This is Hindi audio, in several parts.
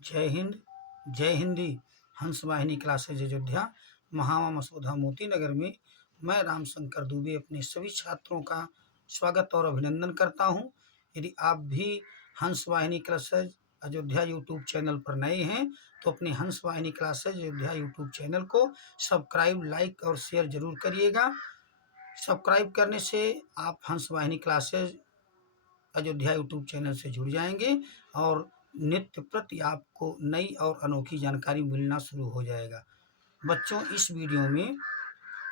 जय हिंद, जय हिंदी। हंस वाहिनी क्लासेज अयोध्या महावा मसौदा मोती नगर में मैं रामशंकर दुबे अपने सभी छात्रों का स्वागत और अभिनंदन करता हूं। यदि आप भी हंस वाहिनी क्लासेज अयोध्या यूट्यूब चैनल पर नए हैं तो अपने हंस वाहिनी क्लासेज अयोध्या यूट्यूब चैनल को सब्सक्राइब, लाइक और शेयर जरूर करिएगा। सब्सक्राइब करने से आप हंस वाहिनी क्लासेज अयोध्या यूट्यूब चैनल से जुड़ जाएंगे और नित्य प्रति आपको नई और अनोखी जानकारी मिलना शुरू हो जाएगा। बच्चों, इस वीडियो में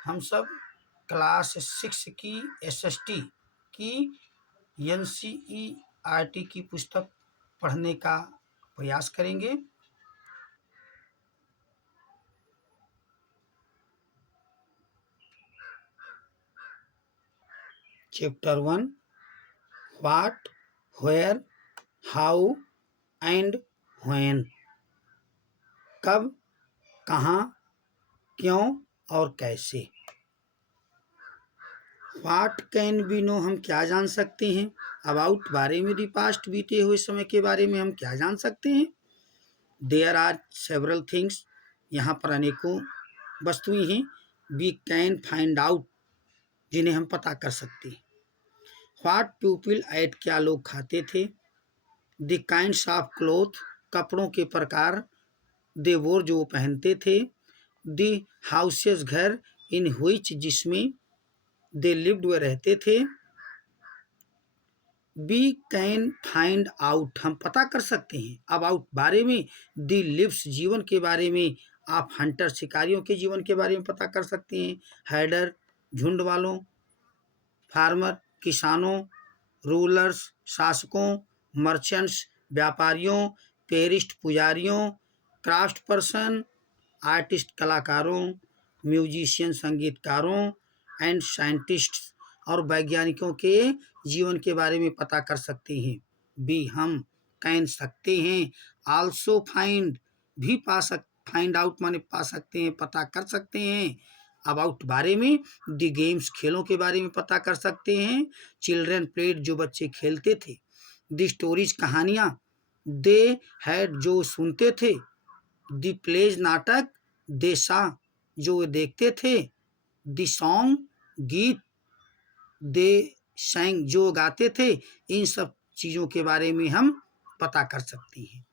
हम सब क्लास 6 की एसएसटी की एनसीईआरटी की पुस्तक पढ़ने का प्रयास करेंगे। Chapter 1 what, where, how and when. कब, कहाँ, क्यों और कैसे। व्हाट कैन बी नो, हम क्या जान सकते हैं। अबाउट, बारे में। दी पास्ट, बीते हुए समय के बारे में हम क्या जान सकते हैं। देयर आर सेवरल थिंग्स, यहाँ पर अनेकों वस्तुएं हैं। वी कैन फाइंड आउट, जिन्हें हम पता कर सकते हैं। व्हाट पीपल एट, क्या लोग खाते थे। द काइंड्स ऑफ क्लोथ, कपड़ों के प्रकार। दे वोर, जो पहनते थे। द हाउसेस, घर। इन व्हिच, जिसमें। दे लिव्ड, वे रहते थे। वी कैन फाइंड आउट, हम पता कर सकते हैं। अबाउट, बारे में। दी लिव्स, जीवन के बारे में। आप हंटर, शिकारियों के जीवन के बारे में पता कर सकते हैं। हैडर, झुंड वालों। फार्मर, किसानों। रूलर्स, शासकों। मर्चेंट्स, व्यापारियों। पेरिस्ट, पुजारियों। क्राफ्ट पर्सन, आर्टिस्ट, कलाकारों। म्यूजिशियन, संगीतकारों। एंड साइंटिस्ट, और वैज्ञानिकों के जीवन के बारे में पता कर सकते हैं। बी, हम। कैन, सकते हैं। आल्सो फाइंड, भी फाइंड आउट माने पा सकते हैं, पता कर सकते हैं। अबाउट, बारे में। द गेम्स, खेलों के बारे में पता कर सकते हैं। चिल्ड्रन प्लेड, जो बच्चे खेलते थे। द स्टोरीज, कहानियाँ। दे हैड, जो सुनते थे। द प्लेज, नाटक। दे सा, जो देखते थे। द सॉन्ग, गीत। दे सैंग, जो गाते थे। इन सब चीज़ों के बारे में हम पता कर सकते हैं।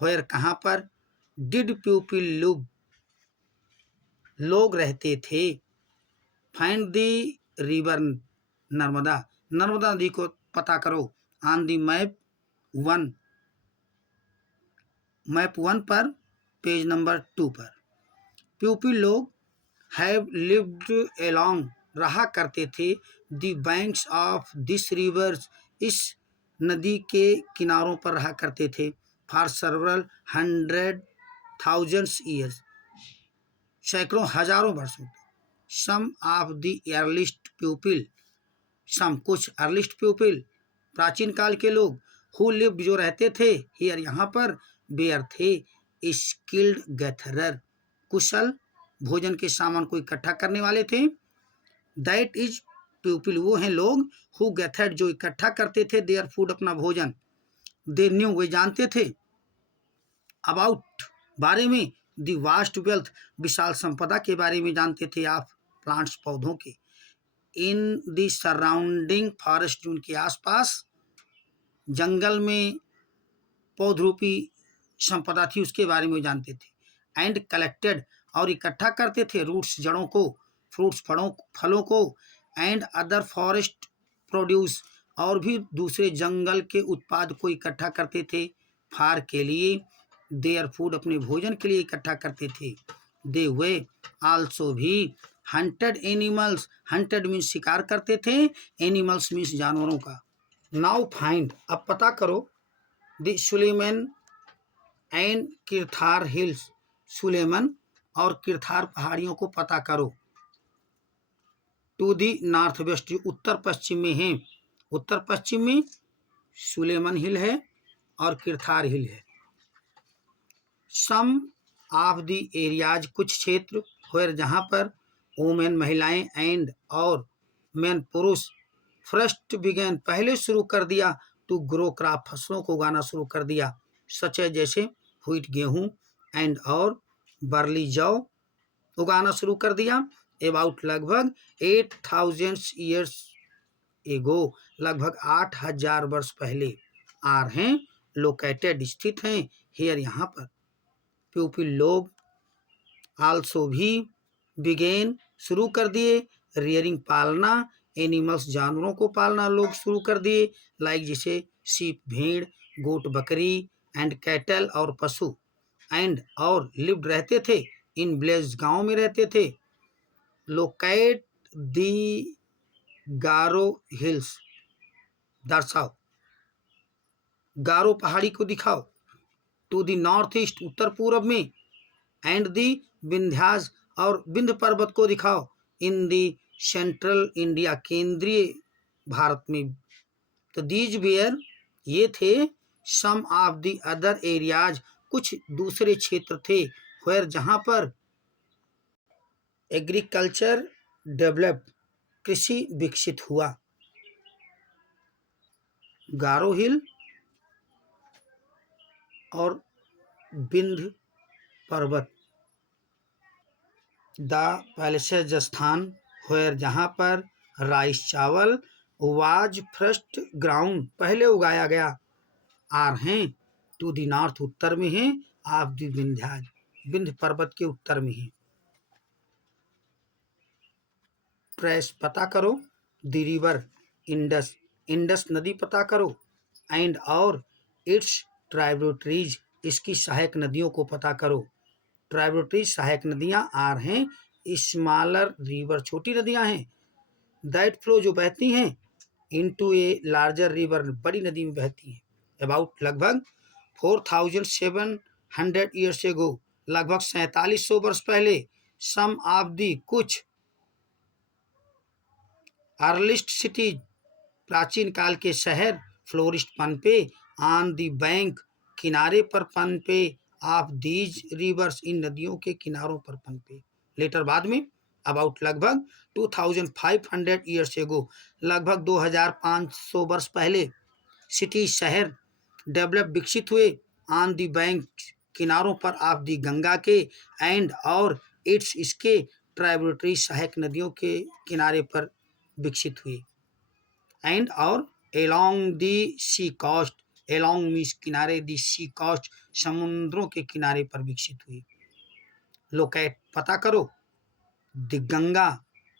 वेयर, कहाँ पर। डिड पीपल लिव, लोग रहते थे। Find the river, Narmada, Narmada नदी को पता करो। ऑन द मैप 1, मैप 1 पर, पेज नंबर 2 पर। पीपल, लोग। हैव लिव्ड एलोंग, रहा करते थे। The banks of this reverse, इस नदी के किनारों पर रहा करते थे। फॉर सर्वरल हंड्रेड थाउजेंड्स ईयर्स, सैकड़ों हजारों वर्षों तक। सम ऑफ द अर्लिस्ट पीपल, सम, कुछ। अर्लिस्ट पीपल, प्राचीन काल के लोग। हु लिव्ड, जो रहते थे। हियर, यहाँ पर। बेयर, थे। स्किल्ड गैथरर, कुशल भोजन के सामान को इकट्ठा करने वाले थे। दैट इज पीपल, वो हैं लोग। हु गैथर्ड, जो इकट्ठा करते थे। देयर फूड, अपना भोजन। दे न्यू, वे जानते थे। अबाउट, बारे में। द वास्ट वेल्थ, विशाल संपदा के बारे में जानते थे आप, प्लांट्स, पौधों के। इन द सराउंडिंग फॉरेस्ट, उनके आसपास जंगल में पौधरूपी संपदा थी, उसके बारे में जानते थे। एंड कलेक्टेड, और इकट्ठा करते थे। रूट्स, जड़ों को। फ्रूट्स, फलों को। एंड अदर फॉरेस्ट प्रोड्यूस, और भी दूसरे जंगल के उत्पाद को इकट्ठा करते थे। फार, के लिए। देयर फूड, अपने भोजन के लिए इकट्ठा करते थे। दे वे आल्सो, भी। हंटेड एनिमल्स, हंटेड मीन्स शिकार करते थे। एनिमल्स मीन्स जानवरों का। नाउ फाइंड, अब पता करो। The Suleman and Kirthar hills, Suleman और किरथार पहाड़ियों को पता करो। टू दी नॉर्थ वेस्ट, उत्तर पश्चिम में है। उत्तर पश्चिम में सुलेमन हिल है और किरथार हिल है। सम ऑफ द एरियाज, कुछ क्षेत्र। वेयर, जहाँ पर। वुमेन, महिलाएं। एंड, और। मेन, पुरुष। फर्स्ट बिगेन, पहले शुरू कर दिया। टू ग्रो क्रॉप, फसलों को उगाना शुरू कर दिया। सच है, जैसे। व्हीट गेहूँ एंड और बर्ली जौ उगाना शुरू कर दिया। अबाउट लगभग 8,000 ईयर्स एगो, लगभग 8,000 वर्ष पहले। आर हैं लोकेटेड स्थित हैं हेयर यहाँ पर। पीपल लोग आल्सो भी बिगेन शुरू कर दिए रियरिंग पालना एनिमल्स जानवरों को पालना लोग शुरू कर दिए लाइक जैसे सीप भेड़ गोट बकरी एंड कैटल और पशु एंड और लिव्ड रहते थे इन विलेज गांव में रहते थे। लोकेट दी गारो हिल्स दर्शाओ गारो पहाड़ी को दिखाओ टू द नॉर्थ ईस्ट उत्तर पूर्व में एंड दी विंध्याज और विंध्य पर्वत को दिखाओ इन दी सेंट्रल इंडिया केंद्रीय भारत में। तो दीज वेयर ये थे सम ऑफ दी अदर एरियाज कुछ दूसरे क्षेत्र थे वेयर जहाँ पर एग्रीकल्चर डेवलप कृषि विकसित हुआ। गारो हिल और विंध्य पर्वत द पैलेसेज स्थान वेयर जहाँ पर राइस चावल वाज फर्स्ट ग्राउंड पहले उगाया गया आर हैं टू द नॉर्थ उत्तर में है ऑफ द विंध्याज विंध्य पर्वत के उत्तर में है। ट्रेस पता करो द रिवर इंडस इंडस नदी पता करो एंड और इट्स ट्राइब्यूटरीज इसकी सहायक नदियों को पता करो। ट्राइब्यूटरीज सहायक नदियां आर हैं स्मॉलर रिवर छोटी नदियां हैं दैट फ्लो जो बहती हैं इनटू ए लार्जर रिवर बड़ी नदी में बहती हैं। अबाउट लगभग 4,700 ईयर्स एगो लगभग 4700 वर्ष पहले सम ऑफ दी कुछ अर्लिस्ट सिटीज प्राचीन काल के शहर फ्लोरिस्ट पनपे ऑन दी बैंक किनारे पर पनपे ऑफ दीज रिवर्स इन नदियों के किनारों पर पनपे। लेटर बाद में अबाउट लगभग 2,500 ईयर्स एगो लगभग 2,500 वर्ष पहले सिटी शहर डेवलप विकसित हुए ऑन दी बैंक किनारों पर ऑफ दी गंगा के एंड और इट्स इसके ट्राइब्यूटरी सहायक नदियों के किनारे पर विकसित हुई एंड और एलोंग दी सी कोस्ट एलोंग मीन्स किनारे दी सी कोस्ट समुद्रों के किनारे पर विकसित हुई। लोकेट पता करो द गंगा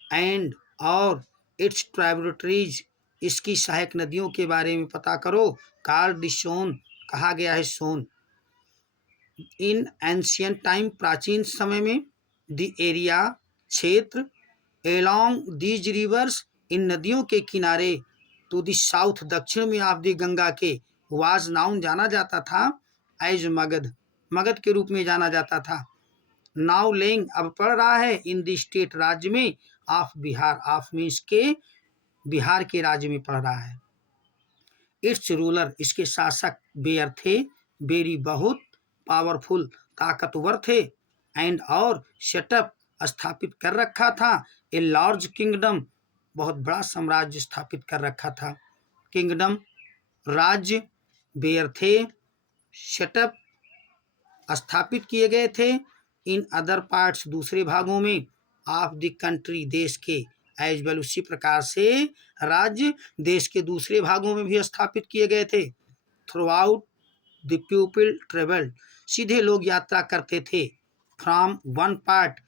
एंड और इट्स ट्राइब्यूटरीज इसकी सहायक नदियों के बारे में पता करो। कॉल्ड द सोन कहा गया है सोन इन एंशियंट टाइम प्राचीन समय में द एरिया क्षेत्र एलोंग दीज रिवर्स इन नदियों के किनारे टू द साउथ दक्षिण में ऑफ द गंगा के वाज नाउन जाना जाता था एज मगध मगध के रूप में जाना जाता था। नाउ लेंग अब पढ़ रहा है इन द स्टेट राज्य में ऑफ बिहार ऑफ मीन्स के बिहार के राज्य में पढ़ रहा है। इट्स रूलर इसके शासक बेयर थे बेरी बहुत पावरफुल ताकतवर थे एंड और सेटअप स्थापित कर रखा था ए लार्ज किंगडम बहुत बड़ा साम्राज्य स्थापित कर रखा था। किंगडम राज्य बेयर थे सेटअप स्थापित किए गए थे इन अदर पार्ट्स दूसरे भागों में ऑफ द कंट्री देश के एज वेल उसी प्रकार से राज्य देश के दूसरे भागों में भी स्थापित किए गए थे। Through out the people travelled सीधे लोग यात्रा करते थे फ्रॉम वन पार्ट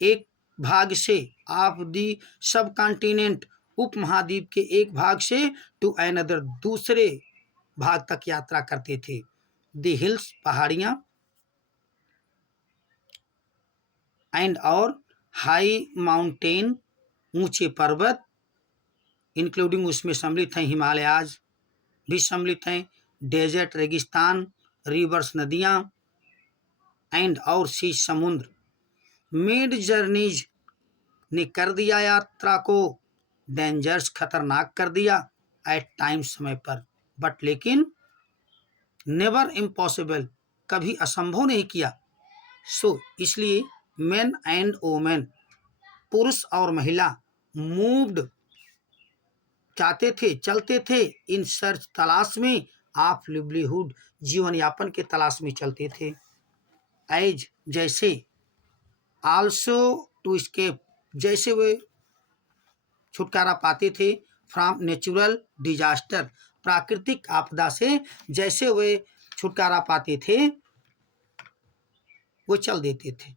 एक भाग से ऑफ दी सब कॉन्टिनेंट उपमहाद्वीप के एक भाग से टू अनदर दूसरे भाग तक यात्रा करते थे। द हिल्स पहाड़ियाँ एंड और हाई माउंटेन ऊंचे पर्वत इंक्लूडिंग उसमें सम्मिलित हैं हिमालयाज भी सम्मिलित हैं डेजर्ट रेगिस्तान रिवर्स नदियाँ एंड और सी समुद्र मेड जर्नीज ने कर दिया यात्रा को डेंजर्स खतरनाक कर दिया एट टाइम समय पर बट लेकिन नेवर इम्पॉसिबल कभी असंभव नहीं किया। सो इसलिए मेन एंड वोमेन पुरुष और महिला मूव्ड चाहते थे चलते थे इन सर्च तलाश में ऑफ लिवलीहुड, जीवन यापन के तलाश में चलते थे। एज जैसे, आल्सो टू स्केप जैसे वे छुटकारा पाते थे, फ्रॉम नेचुरल डिजास्टर प्राकृतिक आपदा से जैसे वे छुटकारा पाते थे वो चल देते थे।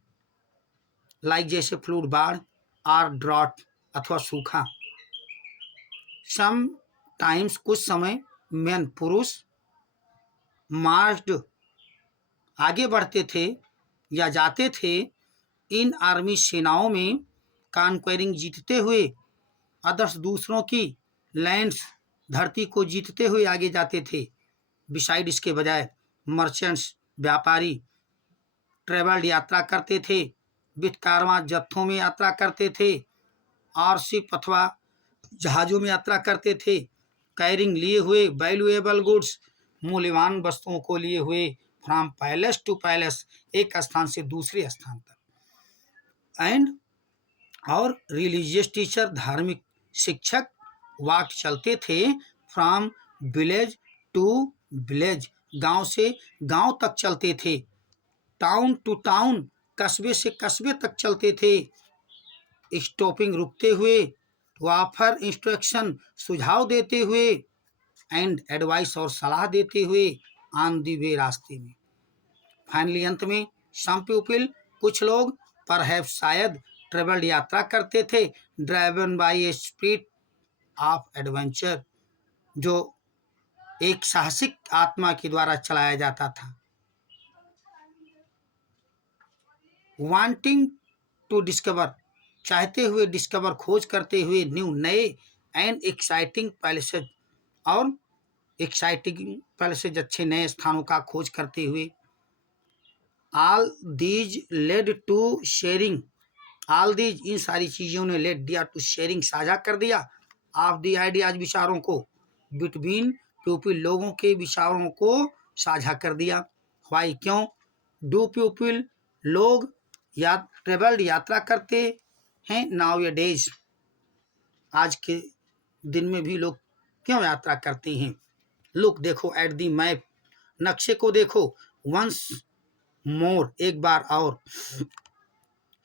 लाइक जैसे फ्लूड, बाढ़, आर ड्रॉट अथवा सूखा। सम टाइम्स कुछ समय, मेन पुरुष, मार्च्ड आगे बढ़ते थे या जाते थे, इन आर्मी सेनाओं में, कॉन्क्वेरिंग जीतते हुए, अदर्स दूसरों की, लैंड्स धरती को जीतते हुए आगे जाते थे। बिसाइड इसके बजाय, मर्चेंट्स व्यापारी, ट्रेवल्ड यात्रा करते थे, विथ कारवां जत्थों में यात्रा करते थे, और शिप अथवा जहाज़ों में यात्रा करते थे, कैरिंग लिए हुए, वैल्यूएबल गुड्स मूल्यवान वस्तुओं को लिए हुए, फ्रॉम पैलेस टू पैलेस एक स्थान से दूसरे स्थान तक, एंड और रिलीजियस टीचर धार्मिक शिक्षक वॉक चलते थे, फ्रॉम विलेज टू विलेज गांव से गांव तक चलते थे, टाउन टू टाउन कस्बे से कस्बे तक चलते थे, स्टॉपिंग रुकते हुए, वाफर इंस्ट्रक्शन सुझाव देते हुए, एंड एडवाइस और सलाह देते हुए, ऑन दी वे रास्ते में। फाइनली अंत में, सम पीपल कुछ लोग, परहैप्स शायद, ट्रेवल्ड यात्रा करते थे, driven by a spirit of adventure जो एक साहसिक आत्मा के द्वारा चलाया जाता था, वांटिंग टू डिस्कवर चाहते हुए, डिस्कवर खोज करते हुए, न्यू नए, एंड एक्साइटिंग पैलेसेज और एक्साइटिंग पैलेसेज अच्छे नए स्थानों का खोज करते हुए, all these lead to sharing, all these इन सारी चीज़ों ने लेड दिया टू शेयरिंग साझा कर दिया, ऑफ दी आइडियाज विचारों को, बिटवीन पीपल लोगों के विचारों को साझा कर दिया। वाई क्यों, डू पीपल लोग या ट्रेवल्ड यात्रा करते हैं, नाउ ए डेज आज के दिन में भी लोग क्यों यात्रा करते हैं। लुक देखो, एट दी मैप नक्शे को देखो, वंस मोर एक बार और,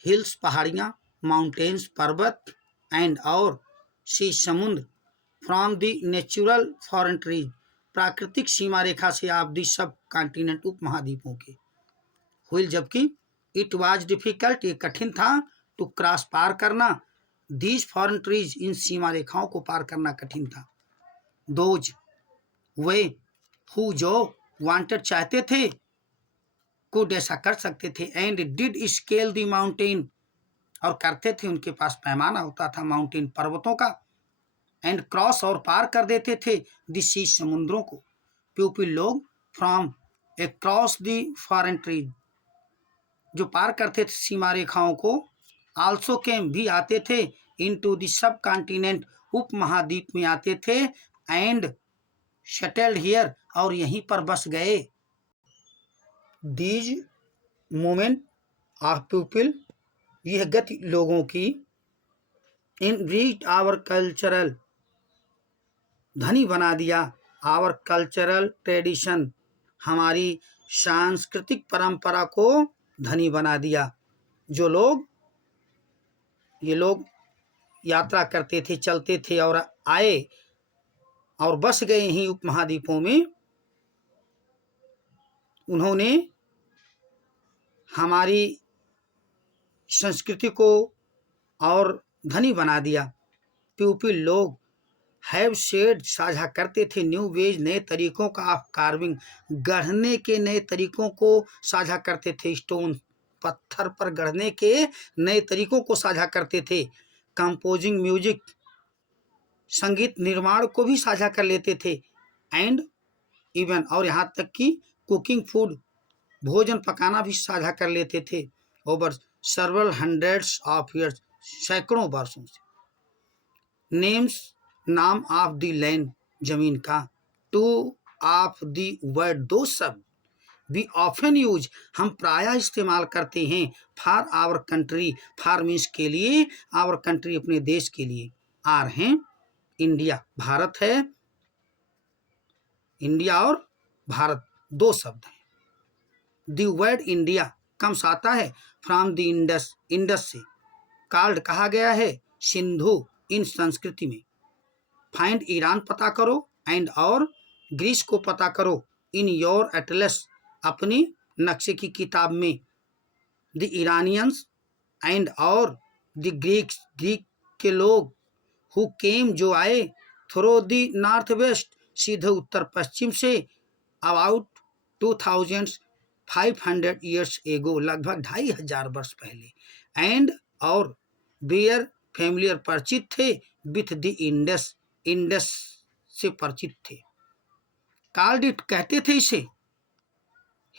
हिल्स पहाड़ियाँ, माउंटेन्स पर्वत, एंड और सी समुद्र, फ्रॉम दी नेचुरल फॉरेंट्रीज प्राकृतिक सीमा रेखा से, आप दी सब कॉन्टिनेंट उपमहाद्वीपों के, हुई जबकि इट वाज डिफिकल्ट ये कठिन था, टू क्रॉस पार करना, दीज फॉरेंट्रीज इन सीमा रेखाओं को पार करना कठिन था, दोज वे, हु जो, वांटेड चाहते थे, कुड ऐसा कर सकते थे, and did scale the mountain और करते थे, उनके पास पैमाना होता था माउंटेन पर्वतों का, एंड क्रॉस और पार कर देते थे, द सी समुद्रों को, पीपल लोग, फ्रॉम अक्रॉस द फॉरेंट्रीज जो पार करते थे सीमा रेखाओं को, आल्सो केम भी आते थे, इनटू द सब कॉन्टिनेंट उपमहाद्वीप में आते थे, एंड सेटल्ड हियर और यहीं पर बस गए। दीज मूवमेंट ऑफ पीपल यह गति लोगों की, इन रीच आवर कल्चरल धनी बना दिया, आवर कल्चरल ट्रेडिशन हमारी सांस्कृतिक परंपरा को धनी बना दिया। जो लोग ये लोग यात्रा करते थे, चलते थे और आए और बस गए यहीं उपमहाद्वीपों में, उन्होंने हमारी संस्कृति को और धनी बना दिया। पीपल लोग, हैव शेयर्ड साझा करते थे, न्यू वेज नए तरीकों का, ऑफ कार्विंग गढ़ने के नए तरीकों को साझा करते थे, स्टोन पत्थर पर गढ़ने के नए तरीकों को साझा करते थे, कंपोजिंग म्यूजिक संगीत निर्माण को भी साझा कर लेते थे, एंड इवन और यहाँ तक कि कुकिंग फूड भोजन पकाना भी साझा कर लेते थे, over several hundreds of years सैकड़ों वर्षों से। नेम्स नाम ऑफ द लैंड जमीन का, टू ऑफ द वर्ड दो शब्द, वी ऑफन यूज हम प्रायः इस्तेमाल करते हैं, for our country for means के लिए, आवर कंट्री अपने देश के लिए, आर हैं इंडिया भारत है, इंडिया और भारत दो शब्द हैं। द वर्ड इंडिया कम्स आता है फ्रॉम द इंडस, इंडस से। कार्ड कहा गया है सिंधु इन संस्कृति में। फाइंड ईरान पता करो एंड और ग्रीस को पता करो इन योर एटलस अपनी नक्शे की किताब में। द इरानियंस एंड और द ग्रीक्स ग्रीक के लोग हु केम जो आए थ्रो द नॉर्थ वेस्ट सीधे उत्तर पश्चिम से अबाउट 2500 ईयर्स एगो लगभग 2500 वर्ष पहले। एंड और बेयर फैमिलियर परिचित थे विथ द इंडस, इंडस से परिचित थे। कॉल्ड इट कहते थे इसे,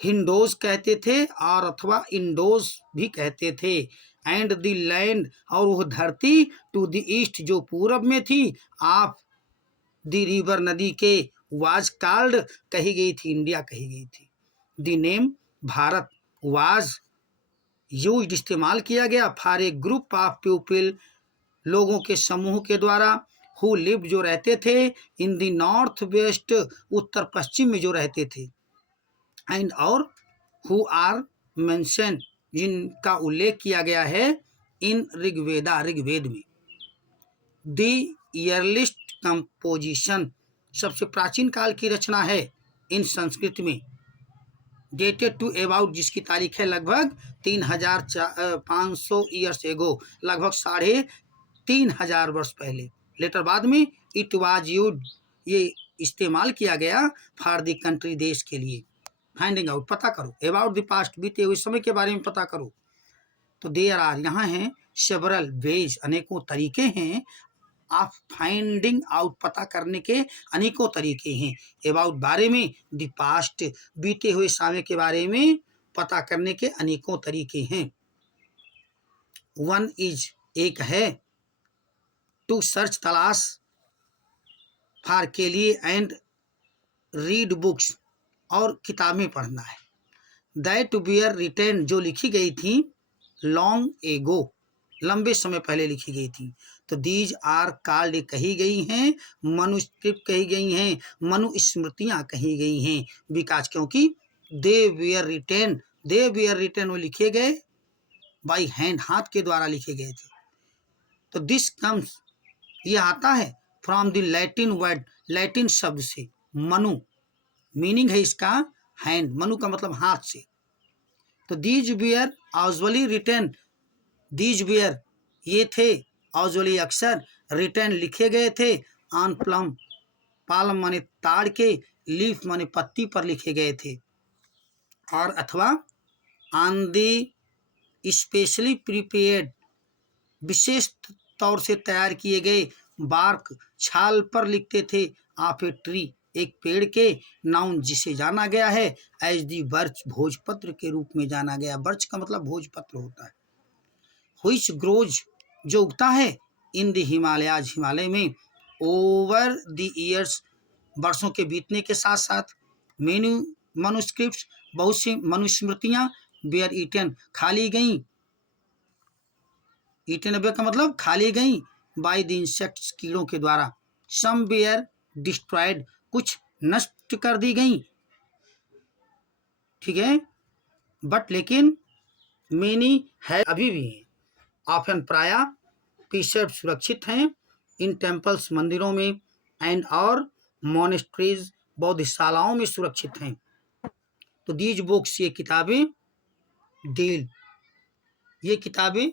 हिंडोज कहते थे और अथवा इंडोज भी कहते थे। एंड द लैंड और वह धरती टू द ईस्ट जो पूरब में थी ऑफ द रिवर नदी के वाज कॉल्ड कही गई थी, इंडिया कही गई थी। The name Bharat was used इस्तेमाल किया गया for a group of people लोगों के समूह के द्वारा हु लिव जो रहते थे इन द नॉर्थ वेस्ट उत्तर पश्चिम में जो रहते थे। एंड और हु आर मेंशन जिनका उल्लेख किया गया है इन ऋग्वेदा, ऋग्वेद में। द ईयरलिस्ट कंपोजिशन सबसे प्राचीन काल की रचना है इन संस्कृत में। डेटेड टू अबाउट जिसकी तारीख है लगभग 3500 ईयर्स एगो, लगभग 3500 वर्ष पहले। लेटर बाद में इट वाज यूज्ड ये इस्तेमाल किया गया फॉर द कंट्री देश के लिए। फाइंडिंग आउट पता करो अबाउट द पास्ट बीते हुए समय के बारे में पता करो। तो देयर आर यहाँ हैं सेवरल वेज अनेकों तरीके हैं। आप फाइंडिंग आउट पता करने के अनेकों तरीके हैं। अबाउट बारे में, द पास्ट बीते हुए समय के बारे में पता करने के अनेकों तरीके हैं। वन इज एक है टू सर्च तलाश फॉर के लिए एंड रीड बुक्स और किताबें पढ़ना है। दैट बियर रिटेन जो लिखी गई थी लॉन्ग एगो लंबे समय पहले लिखी गई थी। तो दीज आर कॉल्ड कही गई हैं, मनुस्क्रिप्ट कही गई हैं, मनुस्मृतियाँ कही गई हैं। बिकॉज क्योंकि दे बियर रिटेन वो लिखे गए बाई हैंड हाथ के द्वारा लिखे गए थे। तो दिस कम्स यह आता है from the Latin word Latin शब्द से मनु, मीनिंग है इसका हैंड, मनु का मतलब हाथ से। तो these were usually written, these were ये थे ऑजुअली अक्सर रिटेन लिखे गए थे ऑन प्लम, पालम माने ताड़ के, लीफ माने पत्ती पर लिखे गए थे और अथवा ऑन दी स्पेशली प्रिपेयर्ड विशेष तौर से तैयार किए गए बार्क छाल पर लिखते थे ऑफ ए ट्री एक पेड़ के, नाउन जिसे जाना गया है एज दी बर्च भोजपत्र के रूप में जाना गया। बर्च का मतलब भोजपत्र होता है। व्हिच ग्रोज जो उगता है इन द हिमालयाज हिमालय में, ओवर द ईयर्स वर्षों के बीतने के साथ साथ, मेनी मनुस्क्रिप्ट बहुत सी मनुस्मृतियाँ बेयर ईटन खाली गईं, ईटन का मतलब खाली गईं बाय द इंसेक्ट्स कीड़ों के द्वारा। सम बेयर डिस्ट्रॉयड कुछ नष्ट कर दी गईं, ठीक है, बट लेकिन मेनी है अभी भी हैं। ऑफन प्राय प्रिजर्व्ड सुरक्षित हैं इन टेम्पल्स मंदिरों में एंड और मोनेस्ट्रीज बौद्धशालाओं में सुरक्षित हैं। तो दीज बुक्स ये किताबें डील ये किताबें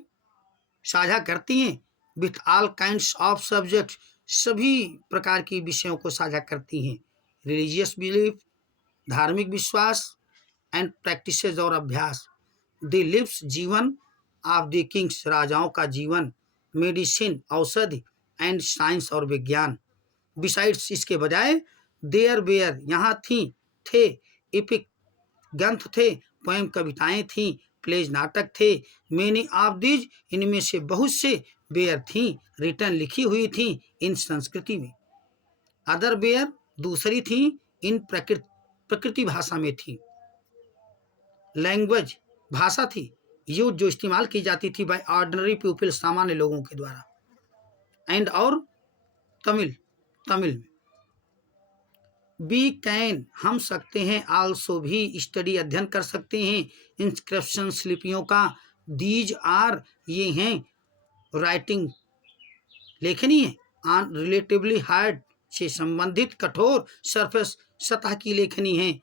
साझा करती हैं with all kinds of subject सभी प्रकार की विषयों को साझा करती हैं। रिलीजियस बिलीफ धार्मिक विश्वास एंड प्रैक्टिसेस और अभ्यास। द लिव्स जीवन ऑफ द किंग्स राजाओं का जीवन, मेडिसिन औषधि एंड साइंस और विज्ञान। बिसाइड्स इसके बजाय देयर बेयर यहाँ थी थे, इपिक ग्रंथ थे, पोएम कविताएं थीं, प्लेज नाटक थे, मेनी ऑफ दीज इनमें से बहुत से बेयर थी रिटर्न लिखी हुई थी इन संस्कृति में। अदर बेयर दूसरी थी इन प्रकृति भाषा में थी। लैंग्वेज भाषा थी यूज जो इस्तेमाल की जाती थी बाय ऑर्डिनरी पीपल सामान्य लोगों के द्वारा। एंड और तमिल में वी कैन हम सकते हैं, आल्सो भी स्टडी अध्ययन कर सकते हैं, इंस्क्रिप्शन लिपियों का, दीज आर ये हैं, राइटिंग लेखनी है, ऑन रिलेटिवली हार्ड से संबंधित कठोर सरफेस सतह की लेखनी है,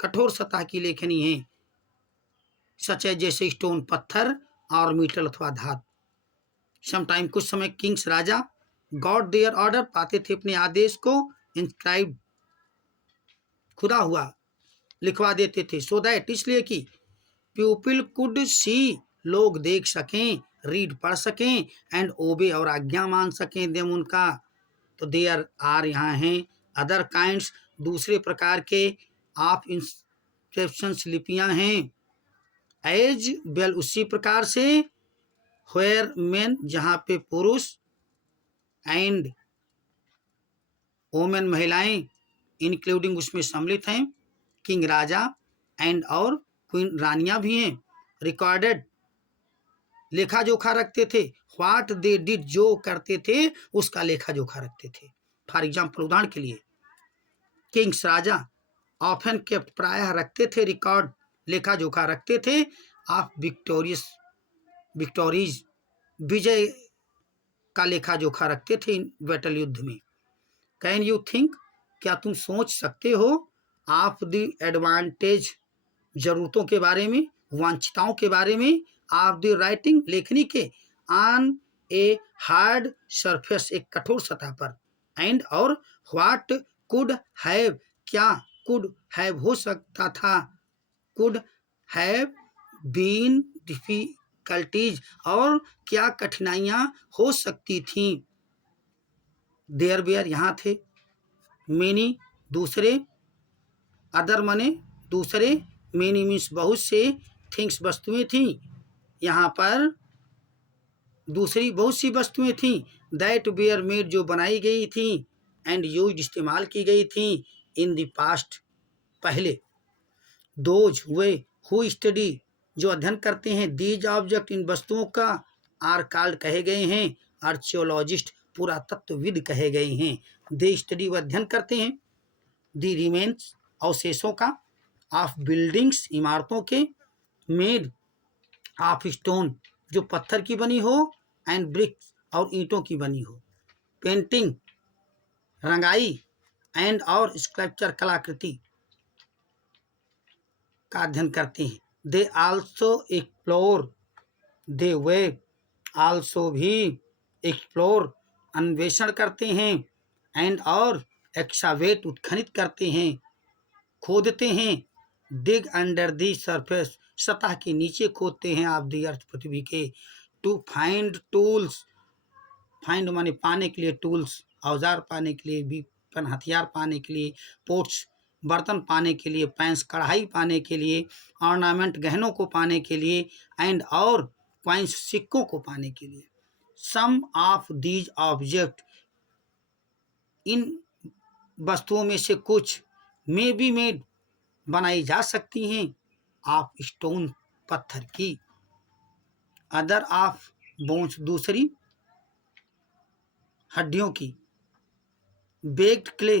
कठोर सतह की लेखनी है, सच है जैसे स्टोन पत्थर और मीटल अथवा धातु। समटाइम कुछ समय किंग्स राजा गॉड देयर ऑर्डर पाते थे अपने आदेश को, इंस्क्राइब खुदा हुआ लिखवा देते थे, सो दैट इसलिए कि पीपल कुड सी लोग देख सकें, रीड पढ़ सकें, एंड ओबे और आज्ञा मान सकें देम उनका। तो देयर आर यहाँ हैं अदर काइंड्स दूसरे प्रकार के ऑफ इंस्क्रिप्शंस लिपियां हैं, एज वेल उसी प्रकार से, वेयर मेन जहाँ पे पुरुष, एंड वोमेन महिलाएं, इंक्लूडिंग उसमें सम्मिलित हैं, किंग राजा, एंड और क्वीन रानियां भी हैं, रिकॉर्डेड लेखा जोखा रखते थे, व्हाट दे डिड जो करते थे उसका लेखा जोखा रखते थे। फॉर एग्जाम्पल उदाहरण के लिए, किंग्स राजा ऑफन केप्ट प्रायः रखते थे, रिकॉर्ड लेखा जोखा रखते थे, ऑफ विक्टोरीज विजय का लेखा जोखा रखते थे इन बैटल युद्ध में। कैन यू थिंक क्या तुम सोच सकते हो, ऑफ द एडवांटेज जरूरतों के बारे में, वांछिताओं के बारे में, ऑफ द राइटिंग लेखनी के, ऑन ए हार्ड सरफेस एक कठोर सतह पर, एंड और व्हाट कुड हैव क्या कुड हैव हो सकता था, कुड हैव बीन डिफिकल्टीज और क्या कठिनाइयां हो सकती थीं, देयर वेयर यहाँ थे, मेनी दूसरे, अदर मने दूसरे, मेनी मीन्स बहुत से, थिंग्स वस्तुएं थीं, यहाँ पर दूसरी बहुत सी वस्तुएं थीं, दैट वेयर मेड जो बनाई गई थीं, एंड यूज्ड इस्तेमाल की गई थीं, इन द पास्ट पहले, दोज वे हु स्टडी जो अध्ययन करते हैं, दीज ऑब्जेक्ट इन वस्तुओं का, आर कॉल्ड कहे गए हैं, आर्चियोलॉजिस्ट पुरातत्वविद कहे गए हैं, दे स्टडी वो अध्ययन करते हैं, द रिमेन्स अवशेषों का, ऑफ बिल्डिंग्स इमारतों के, मेड ऑफ स्टोन जो पत्थर की बनी हो, एंड ब्रिक्स और ईंटों की बनी हो, पेंटिंग रंगाई, एंड और स्कल्पचर कलाकृति का अध्ययन करते हैं, they also explore they way also भी एक्सप्लोर अन्वेषण करते हैं, एंड और एक्सावेट उत्खनित करते हैं, खोदते हैं, डिग अंडर दी सरफेस सतह के नीचे खोदते हैं, आप दी अर्थ पृथ्वी के, टू फाइंड टूल्स, फाइंड माने पाने के लिए, टूल्स औजार पाने के लिए, बीपन हथियार पाने के लिए, पोट्स बर्तन पाने के लिए, पैंस कढ़ाई पाने के लिए, ऑर्नामेंट गहनों को पाने के लिए, एंड और कॉइन्स सिक्कों को पाने के लिए, सम ऑफ दीज ऑब्जेक्ट इन वस्तुओं में से कुछ, मे बी मेड बनाई जा सकती हैं, ऑफ स्टोन पत्थर की, अदर ऑफ बोन्स दूसरी हड्डियों की, बेक्ड क्ले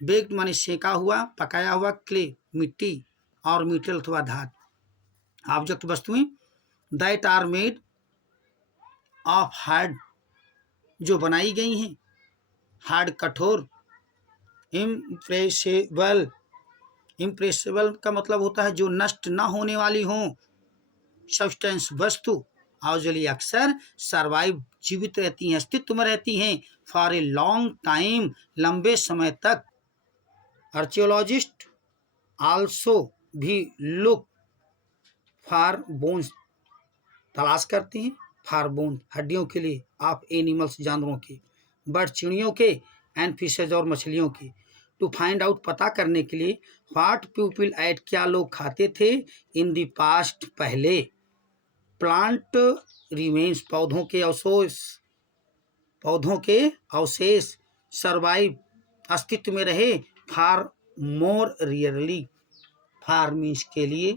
बेक्ड माने सेका हुआ पकाया हुआ, क्ले मिट्टी और मीटल अथवा धातु, ऑब्जेक्ट वस्तुएं, that are made of hard जो बनाई गई हैं, हार्ड कठोर, इम्प्रेसेबल इम्प्रेसेबल का मतलब होता है जो नष्ट न होने वाली हो, सब्सटेंस वस्तु, ऑजली अक्सर सर्वाइव जीवित रहती हैं, अस्तित्व में रहती हैं, फॉर ए लॉन्ग टाइम लंबे समय तक, आर्चियोलॉजिस्ट आल्सो भी लुक फॉर बोन्स तलाश करते हैं, फॉर बोन हड्डियों के लिए, ऑफ एनिमल्स जानवरों के, बर्ड चिड़ियों के, एंड फिशेज और मछलियों के, टू फाइंड आउट पता करने के लिए, व्हाट पीपल एट क्या लोग खाते थे, इन द पास्ट पहले, प्लांट रिमेन्स पौधों के अवशेष, सर्वाइव अस्तित्व में रहे, for more rarely, for means के लिए,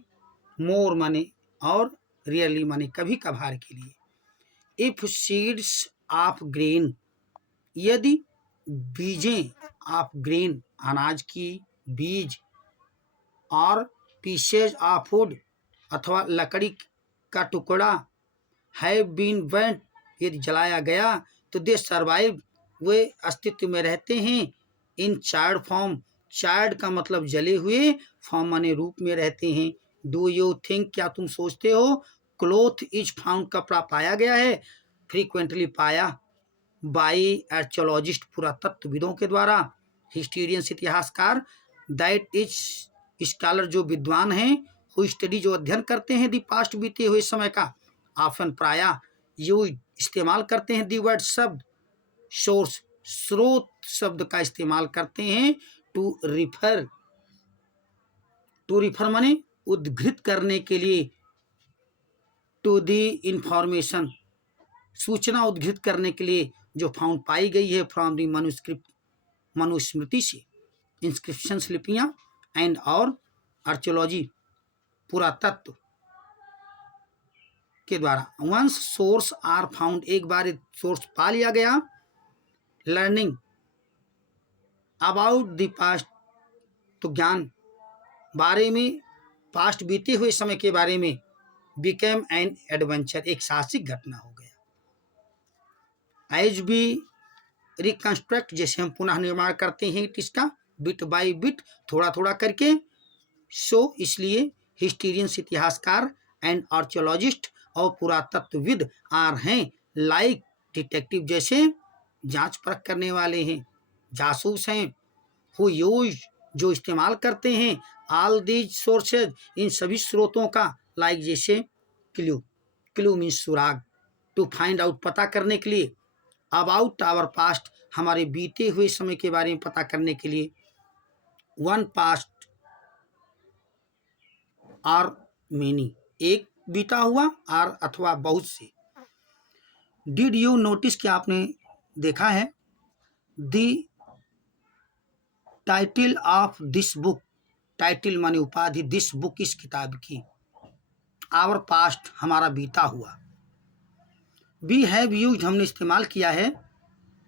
मोर माने और रियरली माने कभी कभार के लिए, इफ सीड्स ऑफ ग्रेन यदि बीजें ऑफ ग्रेन अनाज की बीज और पीसेज ऑफ वुड अथवा लकड़ी का टुकड़ा हैव बीन बर्न्ड, यदि जलाया गया तो दे सर्वाइव, वे अस्तित्व में रहते हैं। इन चार्ड फॉर्म, चार्ड का मतलब जले हुए, फॉर्म माने रूप में रहते हैं। डू यू थिंक, क्या तुम सोचते हो, क्लोथ इज फाउंड, कपड़ा पाया गया है, फ्रीक्वेंटली पाया, बाई आर्कियोलॉजिस्ट, पुरातत्वविदों के द्वारा, हिस्टोरियंस इतिहासकार, दैट इज स्कॉलर जो विद्वान हैं, हु स्टडी जो अध्ययन करते हैं, दी पास्ट बीते हुए समय का, ऑफन प्रायः, यू इस्तेमाल करते हैं, दी वर्ड शब्द, सोर्स स्रोत शब्द का इस्तेमाल करते हैं, टू रिफर, टू रिफर माने उद्धृत करने के लिए, टू दी इंफॉर्मेशन सूचना उद्धृत करने के लिए जो फाउंड पाई गई है, फ्रॉम दी मनुस्क्रिप्ट मनुस्मृति से, इंस्क्रिप्शन लिपियां, एंड और आर्कियोलॉजी पुरातत्व के द्वारा। वंस सोर्स आर फाउंड, एक बार सोर्स पा लिया गया, लर्निंग अबाउट द पास्ट, तो ज्ञान बारे में, पास्ट बीते हुए समय के बारे में, बिकेम एन एडवेंचर, एक साहसिक घटना हो गया। एज बी रिकंस्ट्रक्ट, जैसे हम पुनः निर्माण करते हैं इसका, बिट बाय बिट, थोड़ा थोड़ा करके, सो इसलिए हिस्टोरियंस इतिहासकार एंड आर्कियोलॉजिस्ट और पुरातत्वविद आर हैं, लाइक डिटेक्टिव जैसे जांच परख करने वाले हैं, जासूस हैं, हु यूज जो इस्तेमाल करते हैं, ऑल दीज सोर्सेज इन सभी स्रोतों का, लाइक जैसे क्लू, क्लू मीन्स सुराग, टू फाइंड आउट पता करने के लिए, अबाउट आवर पास्ट हमारे बीते हुए समय के बारे में पता करने के लिए, वन पास्ट आर मेनी एक बीता हुआ, आर अथवा बहुत से। डिड यू नोटिस, क्या आपने देखा है, the title of this book, title माने उपाधि, दिस बुक इस किताब की, आवर पास्ट हमारा बीता हुआ, वी हैव यूज हमने इस्तेमाल किया है,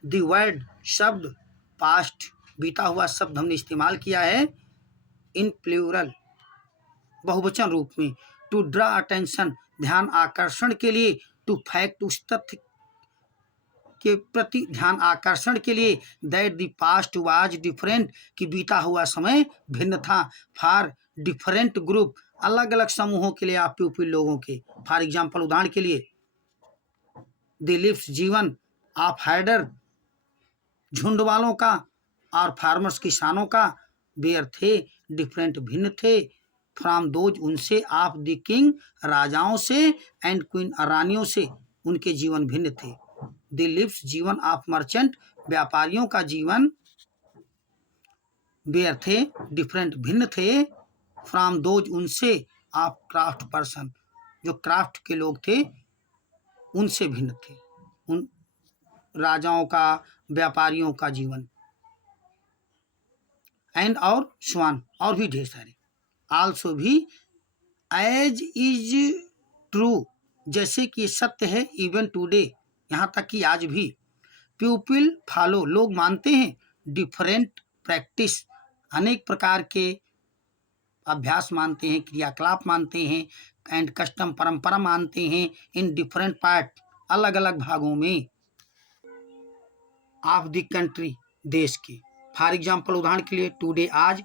द वर्ड शब्द, पास्ट बीता हुआ शब्द हमने इस्तेमाल किया है, इन प्लूरल बहुवचन रूप में, टू ड्रा अटेंशन ध्यान आकर्षण के लिए, टू फैक्ट उस तथ्य के प्रति ध्यान आकर्षण के लिए, that the past was different कि बीता हुआ समय भिन्न था, फॉर डिफरेंट ग्रुप अलग अलग समूहों के लिए, आप प्यूपिल लोगों के, फॉर एग्जाम्पल उदाहरण के लिए, द लिव्स जीवन, ऑफ हर्डर झुंड वालों का, और फार्मर्स किसानों का, बेयर थे डिफरेंट भिन्न थे, फ्रॉम दोज उनसे, ऑफ द किंग राजाओं से, एंड क्वीन रानियों से, उनके जीवन भिन्न थे, द लिव्स जीवन ऑफ मर्चेंट व्यापारियों का जीवन, बेयर थे डिफरेंट भिन्न थे, फ्रॉम दोज उनसे, ऑफ क्राफ्ट पर्सन जो क्राफ्ट के लोग थे उनसे भिन्न थे, उन राजाओं का व्यापारियों का जीवन, एंड और स्वान और भी ढेर सारे, आल्सो भी, एज इज ट्रू जैसे कि सत्य है, इवन टुडे यहाँ तक कि आज भी, पीपल फॉलो लोग मानते हैं, डिफरेंट प्रैक्टिस अनेक प्रकार के अभ्यास मानते हैं, क्रियाकलाप मानते हैं, एंड कस्टम परंपरा मानते हैं, इन डिफरेंट पार्ट अलग अलग भागों में, ऑफ द कंट्री देश के, फॉर एग्जाम्पल उदाहरण के लिए, टुडे आज,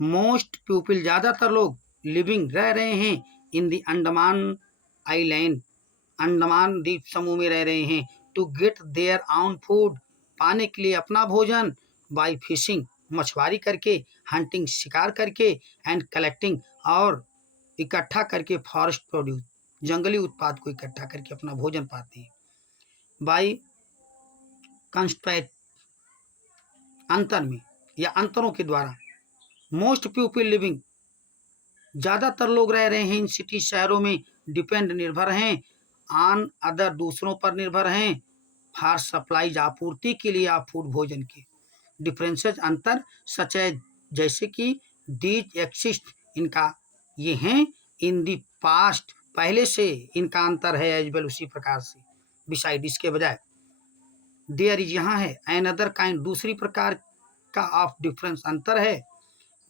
मोस्ट पीपल ज़्यादातर लोग, लिविंग रह रहे हैं, in the Andaman island Andaman द्वीप समूह में रह रहे हैं, to get their on food पाने के लिए अपना भोजन, बाय फिशिंग मछुआरी करके, हंटिंग शिकार करके, एंड कलेक्टिंग और इकट्ठा करके, फॉरेस्ट प्रोड्यूस जंगली उत्पाद को इकट्ठा करके अपना भोजन पाते हैं, बाय कंस्ट्रैक्ट अंतर में या अंतरों के द्वारा, मोस्ट पीपल लिविंग ज़्यादातर लोग रह रहे हैं, इन सिटी शहरों में, डिपेंड निर्भर हैं, ऑन अदर दूसरों पर निर्भर हैं, फॉर सप्लाईज आपूर्ति के लिए, आप फूड भोजन के, डिफरेंसेज अंतर, सच है जैसे कि, दीज एक्सिस्ट इनका ये हैं, इन दी पास्ट पहले से इनका अंतर है, एज वेल उसी प्रकार से, बिसाइड इसके बजाय, देयर इज यहाँ है, एन अदर काइंड दूसरी प्रकार का ऑफ डिफरेंस अंतर है।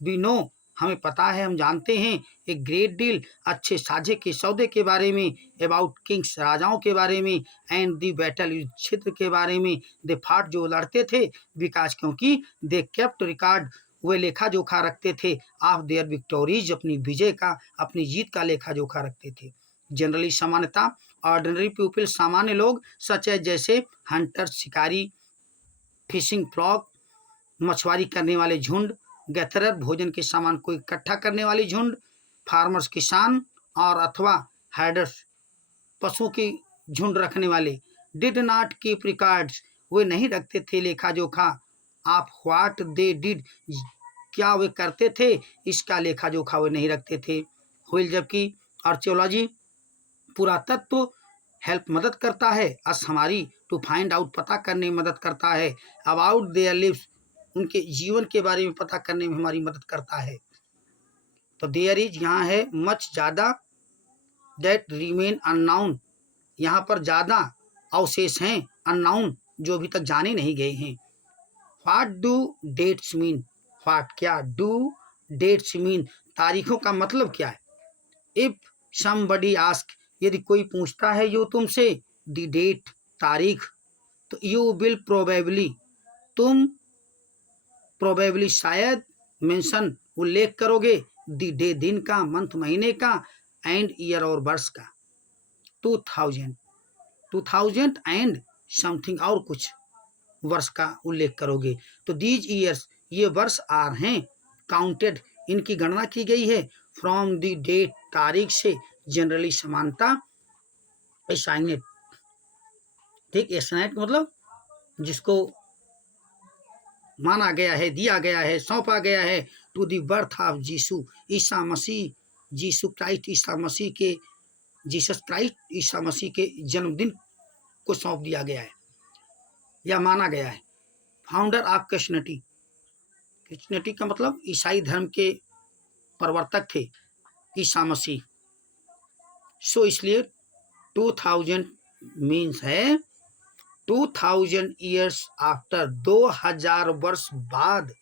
वी नो हमें पता है, हम जानते हैं, एक ग्रेट डील अच्छे साझे के सौदे के बारे में, अबाउट किंग्स राजाओं के बारे में, एंड दी बैटल युद्ध क्षेत्र के बारे में, दे फाट जो लड़ते थे, बिकॉज क्योंकि दे केप्ट रिकॉर्ड वे लेखा जोखा रखते थे, ऑफ देयर विक्टोरीज अपनी विजय का, अपनी जीत का लेखा जोखा रखते थे। जनरली सामान्यता, ऑर्डिनरी पीपल सामान्य लोग, सच है जैसे हंटर्स शिकारी, फिशिंग फ्लॉक मछुआरी करने वाले झुंड, गैथरर भोजन के सामान को इकट्ठा करने वाली झुंड, फार्मर्स किसान, और अथवा हैडर्स पशुओं की झुंड रखने वाले, डिड नॉट कीप रिकॉर्ड्स वे नहीं रखते थे लेखा जोखा, आप व्हाट दे डिड क्या वे करते थे इसका लेखा जोखा वे नहीं रखते थे। हुईल जबकि आर्कियोलॉजी पुरातत्व हेल्प मदद करता है, अस हमारी टू फाइंड आउट पता करने में मदद करता है, अबाउट देयर लिव्स उनके जीवन के बारे में पता करने में हमारी मदद करता है। तो देयर इज यहाँ है मच ज़्यादा, दैट रिमेन अननाउन यहाँ पर ज़्यादा अवशेष हैं, अननाउन जो अभी तक जाने नहीं गए हैं। What do dates mean, what क्या, डू डेट्स मीन तारीखों का मतलब क्या है। इफ समबडी आस्क यदि कोई पूछता है यो तुमसे, द डेट तारीख, तो यू विल प्रोबेबली तुम प्रोबेबली शायद मेंशन उल्लेख करोगे, द डे दिन का, मंथ महीने का, एंड ईयर और वर्ष का। 2000 एंड समथिंग और कुछ वर्ष का उल्लेख करोगे। तो दीज ईयर्स ये वर्ष आर हैं, काउंटेड इनकी गणना की गई है, फ्रॉम द डेट तारीख से, जनरली समानता, एसाइनेट, ठीक, एसाइनेट मतलब जिसको माना गया है, दिया गया है, सौंपा गया है, to the birth of Jesus Isa Masih, Jesus Christ Isa Masih के, जीसस क्राइस्ट ईसा मसीह के जन्मदिन को सौंप दिया गया है या माना गया है। फाउंडर ऑफ क्रिश्चियनिटी, क्रिश्चियनिटी का मतलब ईसाई धर्म के प्रवर्तक थे ईसा मसीह। सो इसलिए 2000 मीन्स है 2000 ईयर्स आफ्टर, 2000 वर्ष बाद,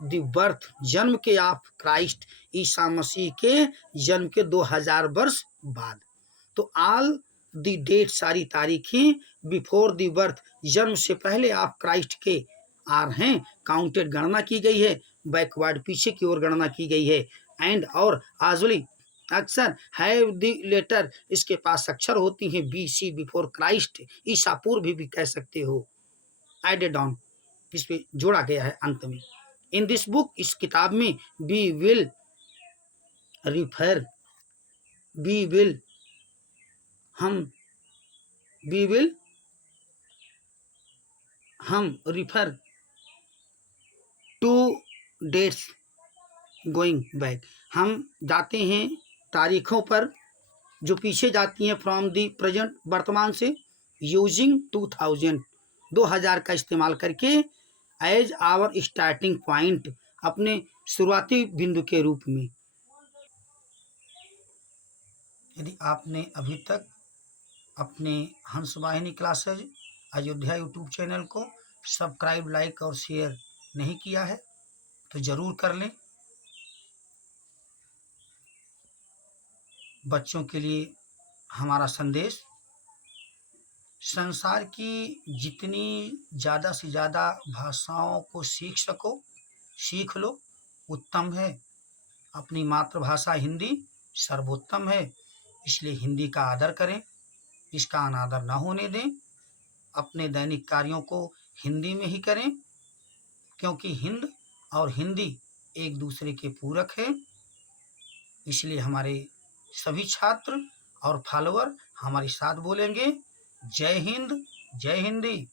द बर्थ जन्म के, ऑफ क्राइस्ट ईसा मसीह के जन्म के 2000 वर्ष बाद। तो ऑल द डेट सारी तारीखें, बिफोर द बर्थ जन्म से पहले ऑफ क्राइस्ट के आर हैं, काउंटेड गणना की गई है, बैकवर्ड पीछे की ओर गणना की गई है, एंड और आजुली अक्सर हैव द लेटर इसके पास अक्षर होती हैं, बी सी बिफोर क्राइस्ट ईसा पूर्व भी कह सकते हो, एडेड ऑन इस पे जोड़ा गया है अंत में। इन दिस बुक इस किताब में we will refer, we will हम refer to dates going back, हम जाते हैं तारीखों पर जो पीछे जाती हैं, फ्रॉम दी प्रेजेंट वर्तमान से, यूजिंग 2000 का इस्तेमाल करके, एज आवर स्टार्टिंग पॉइंट अपने शुरुआती बिंदु के रूप में। यदि आपने अभी तक अपने हंस वाहिनी क्लासेज अयोध्या यूट्यूब चैनल को सब्सक्राइब, लाइक और शेयर नहीं किया है तो ज़रूर कर लें। बच्चों के लिए हमारा संदेश, संसार की जितनी ज़्यादा से ज़्यादा भाषाओं को सीख सको सीख लो, उत्तम है। अपनी मातृभाषा हिंदी सर्वोत्तम है, इसलिए हिंदी का आदर करें, इसका अनादर न होने दें। अपने दैनिक कार्यों को हिंदी में ही करें, क्योंकि हिंद और हिंदी एक दूसरे के पूरक है। इसलिए हमारे सभी छात्र और फॉलोअर हमारे साथ बोलेंगे, जय हिंद, जय हिंदी।